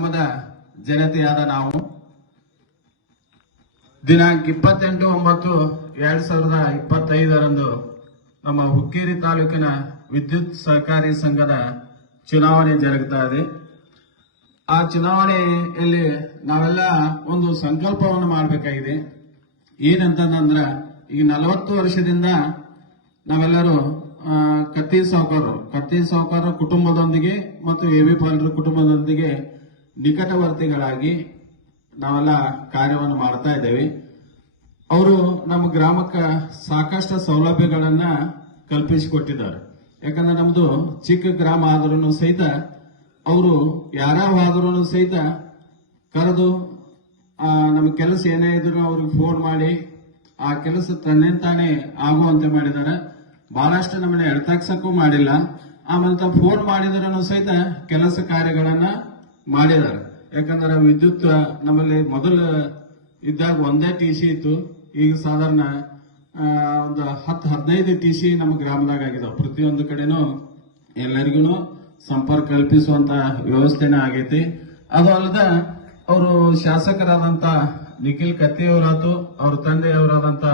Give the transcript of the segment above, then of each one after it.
ಗ್ರಾಮದ ಜನತೆಯಾದ ನಾವು. ದಿನಾಂಕ ಇಪ್ಪತ್ತೆಂಟು ಒಂಬತ್ತು ಎರಡ್ ಸಾವಿರದ ಇಪ್ಪತ್ತೈದರಂದು ನಮ್ಮ ಹುಕ್ಕೇರಿ ತಾಲೂಕಿನ ವಿದ್ಯುತ್ ಸಹಕಾರಿ ಸಂಘದ ಚುನಾವಣೆ ಜರುಗುತ್ತಾ ಇದೆ. ಆ ಚುನಾವಣೆಯಲ್ಲಿ ನಾವೆಲ್ಲ ಒಂದು ಸಂಕಲ್ಪವನ್ನು ಮಾಡಬೇಕಾಗಿದೆ. ಏನಂತಂದ್ರ ಈಗ ನಲವತ್ತು ವರ್ಷದಿಂದ ನಾವೆಲ್ಲರೂ ಕತ್ತಿ ಸಾವುಕಾರರು ಕತ್ತಿ ಸಾವುಕಾರರ ಕುಟುಂಬದೊಂದಿಗೆ ಮತ್ತು ಎ ಬಿ ಪಾಲರ ಕುಟುಂಬದೊಂದಿಗೆ ನಿಕಟವರ್ತಿಗಳಾಗಿ ನಾವೆಲ್ಲ ಕಾರ್ಯವನ್ನು ಮಾಡ್ತಾ ಇದ್ದೇವೆ. ಅವರು ನಮ್ಮ ಗ್ರಾಮಕ್ಕೆ ಸಾಕಷ್ಟು ಸೌಲಭ್ಯಗಳನ್ನ ಕಲ್ಪಿಸಿಕೊಟ್ಟಿದ್ದಾರೆ. ಯಾಕಂದ್ರೆ ನಮ್ದು ಚಿಕ್ಕ ಗ್ರಾಮ ಆದ್ರೂ ಸಹಿತ ಅವರು ಯಾರಾದ್ರೂ ಸಹಿತ ಕರೆದು ನಮ್ಮ ಕೆಲಸ ಏನೇ ಇದ್ರು ಅವ್ರಿಗೆ ಫೋನ್ ಮಾಡಿ, ಆ ಕೆಲಸ ತನ್ನಿಂತಾನೇ ಆಗುವಂತೆ ಮಾಡಿದ್ದಾರೆ. ಬಹಳಷ್ಟು ನಮ್ಮನ್ನ ಎಳ್ತಾಕ್ಸಕ್ಕೂ ಮಾಡಿಲ್ಲ. ಆಮೇಲೆ ಫೋನ್ ಮಾಡಿದ್ರೂ ಸಹಿತ ಕೆಲಸ ಕಾರ್ಯಗಳನ್ನ ಮಾಡಿದ್ದಾರೆ. ಯಾಕಂದ್ರೆ ವಿದ್ಯುತ್ ನಮ್ಮಲ್ಲಿ ಮೊದಲು ಇದ್ದಾಗ ಒಂದೇ ಟಿ ಸಿ ಇತ್ತು. ಈಗ ಸಾಧಾರಣ ಒಂದು ಹತ್ತು, ಹದಿನೈದು ಟಿ ಸಿ ನಮ್ಮ ಗ್ರಾಮದಾಗ ಆಗಿದಾವೆ. ಪ್ರತಿಯೊಂದು ಕಡೆನೂ ಎಲ್ಲರಿಗೂ ಸಂಪರ್ಕ ಕಲ್ಪಿಸುವಂತ ವ್ಯವಸ್ಥೆನೇ ಆಗೈತಿ. ಅದು ಅಲ್ಲದೆ, ಅವರು ಶಾಸಕರಾದಂತ ನಿಖಿಲ್ ಕತ್ತಿಯವರಾತು, ಅವ್ರ ತಂದೆಯವರಾದಂತ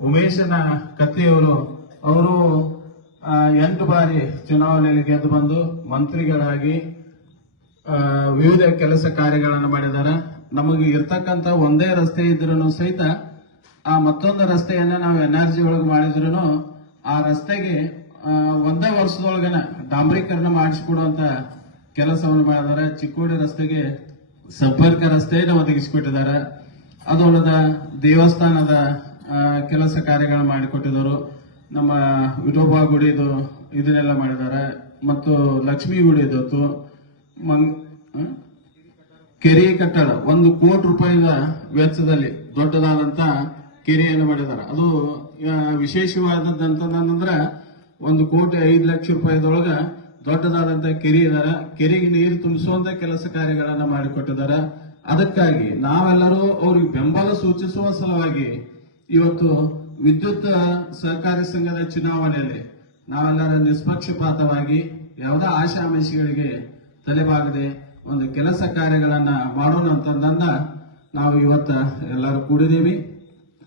ಉಮೇಶನ ಕತ್ತಿಯವರು, ಅವರು ಎಂಟು ಬಾರಿ ಚುನಾವಣೆಯಲ್ಲಿ ಗೆದ್ದು ಬಂದು ಮಂತ್ರಿಗಳಾಗಿ ವಿವಿಧ ಕೆಲಸ ಕಾರ್ಯಗಳನ್ನು ಮಾಡಿದ್ದಾರೆ ನಮಗೆ ಇರ್ತಕ್ಕಂಥ ಒಂದೇ ರಸ್ತೆ ಇದ್ರೂ ಸಹಿತ ಆ ಮತ್ತೊಂದು ರಸ್ತೆಯನ್ನ ನಾವು ಎನ್ ಆರ್ ಜಿ ಒಳಗೆ ಮಾಡಿದ್ರು ಆ ರಸ್ತೆಗೆ ಒಂದೇ ವರ್ಷದೊಳಗನ ಡಾಂಬರೀಕರಣ ಮಾಡಿಸ್ಕೊಡುವಂತ ಕೆಲಸವನ್ನು ಮಾಡಿದ್ದಾರೆ ಚಿಕ್ಕೋಡಿ ರಸ್ತೆಗೆ ಸಂಪರ್ಕ ರಸ್ತೆಯನ್ನು ಒದಗಿಸಿಕೊಟ್ಟಿದ್ದಾರೆ ಅದೊಳದ ದೇವಸ್ಥಾನದ ಕೆಲಸ ಕಾರ್ಯಗಳನ್ನು ಮಾಡಿಕೊಟ್ಟಿದ್ದರು ನಮ್ಮ ವಿಠೋಬಾ ಗುಡಿದು ಇದನ್ನೆಲ್ಲ ಮಾಡಿದ್ದಾರೆ ಮತ್ತು ಲಕ್ಷ್ಮೀ ಮಂಗ್ ಹ? ಕೆರೆ ಕಟ್ಟಡ, ಒಂದು ಕೋಟಿ ರೂಪಾಯಿದ ವೆಚ್ಚದಲ್ಲಿ ದೊಡ್ಡದಾದಂತ ಕೆರೆಯನ್ನು ಮಾಡಿದ್ದಾರೆ. ಅದು ವಿಶೇಷವಾದದ್ದು ಅಂತಂದ್ರೆ ಒಂದು ಕೋಟಿ ಐದು ಲಕ್ಷ ರೂಪಾಯಿದೊಳಗ ದೊಡ್ಡದಾದಂತ ಕೆರೆ ಇದಾರ. ಕೆರೆಗೆ ನೀರು ತುಂಬಿಸುವಂತ ಕೆಲಸ ಕಾರ್ಯಗಳನ್ನ ಮಾಡಿಕೊಟ್ಟಿದ್ದಾರೆ. ಅದಕ್ಕಾಗಿ ನಾವೆಲ್ಲರೂ ಅವ್ರಿಗೆ ಬೆಂಬಲ ಸೂಚಿಸುವ ಸಲುವಾಗಿ ಇವತ್ತು ವಿದ್ಯುತ್ ಸಹಕಾರಿ ಸಂಘದ ಚುನಾವಣೆಯಲ್ಲಿ ನಾವೆಲ್ಲರ ನಿಷ್ಪಕ್ಷಪಾತವಾಗಿ, ಯಾವುದೇ ಆಶಾಮಿಷಿಗಳಿಗೆ ತಲೆಬಾಗದೆ ಒಂದು ಕೆಲಸ ಕಾರ್ಯಗಳನ್ನ ಮಾಡೋಣ ಅಂತಂದನ್ನ ನಾವು ಇವತ್ತ ಎಲ್ಲರೂ ಕೂಡಿದ್ದೀವಿ.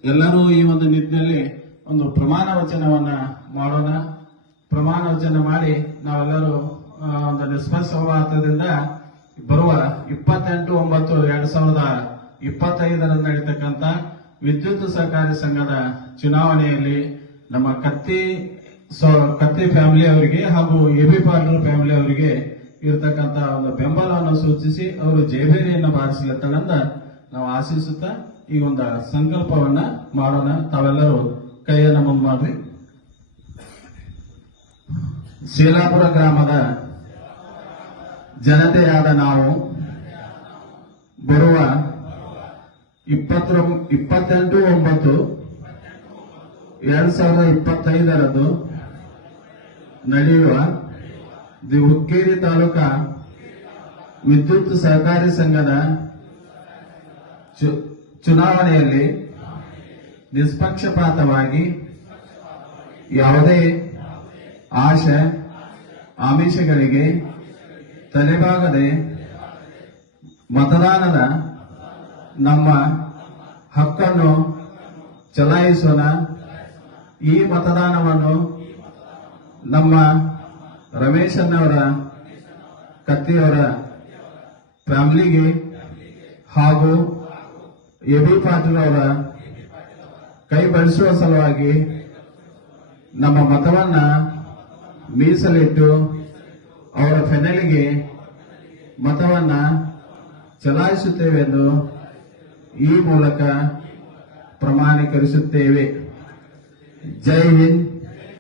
ಎಲ್ಲರೂ ಈ ಒಂದು ನಿಟ್ಟಿನಲ್ಲಿ ಒಂದು ಪ್ರಮಾಣ ವಚನವನ್ನ ಮಾಡೋಣ. ಪ್ರಮಾಣ ವಚನ ಮಾಡಿ ನಾವೆಲ್ಲರೂ ಒಂದು ಒಂದು ಸೌಹಾರ್ದದಿಂದ ಬರುವ ಇಪ್ಪತ್ತೆಂಟು ಒಂಬತ್ತು ಎರಡ್ ಸಾವಿರದ ಇಪ್ಪತ್ತೈದರಂದು ನಡೀತಕ್ಕಂತ ವಿದ್ಯುತ್ ಸಹಕಾರಿ ಸಂಘದ ಚುನಾವಣೆಯಲ್ಲಿ ನಮ್ಮ ಕತ್ತಿ ಕತ್ತಿ ಫ್ಯಾಮಿಲಿ ಅವರಿಗೆ ಹಾಗೂ ಎ ಬಿ ಫ್ಯಾಮಿಲಿ ಅವರಿಗೆ ಇರತಕ್ಕಂತ ಒಂದು ಬೆಂಬಲವನ್ನು ಸೂಚಿಸಿ ಅವರು ಜಯಬೇರಿಯನ್ನು ಬಾರಿಸಲತ್ತನಂದ ನಾವು ಆಶಿಸುತ್ತಾ ಈ ಒಂದು ಸಂಕಲ್ಪವನ್ನ ಮಾಡೋಣ. ತಾವೆಲ್ಲರೂ ಕೈಯನ್ನ ಮುಂದ್ ಮಾಡ್ರಿ. ಶೀಲಾಪುರ ಗ್ರಾಮದ ಜನತೆಯಾದ ನಾವು ಬರುವ ಇಪ್ಪತ್ತರ ಇಪ್ಪತ್ತೆಂಟು ಒಂಬತ್ತು ಎರಡ್ ಸಾವಿರದ ಇಪ್ಪತ್ತೈದರದ್ದು ನಡೆಯುವ ದಿ ಹುಕ್ಕೇರಿ ತಾಲೂಕಾ ವಿದ್ಯುತ್ ಸಹಕಾರಿ ಸಂಘದ ಚುನಾವಣೆಯಲ್ಲಿ ನಿಷ್ಪಕ್ಷಪಾತವಾಗಿ ಯಾವುದೇ ಆಶೆ, ಆಮಿಷಗಳಿಗೆ ತಲೆಬಾಗದೆ ಮತದಾನದ ನಮ್ಮ ಹಕ್ಕನ್ನು ಚಲಾಯಿಸೋಣ. ಈ ಮತದಾನವನ್ನು ನಮ್ಮ ರಮೇಶನ್ನವರ ಕತ್ತಿಯವರ ಫ್ಯಾಮಿಲಿಗೆ ಹಾಗೂ ಎ ಬಿ ಪಾಟೀಲ್ ಅವರ ಕೈ ಬಳಸುವ ಸಲುವಾಗಿ ನಮ್ಮ ಮತವನ್ನ ಮೀಸಲಿಟ್ಟು ಅವರ ಫೆನಲಿಗೆ ಮತವನ್ನ ಚಲಾಯಿಸುತ್ತೇವೆ ಎಂದು ಈ ಮೂಲಕ ಪ್ರಮಾಣೀಕರಿಸುತ್ತೇವೆ. ಜೈ ಹಿಂದ್.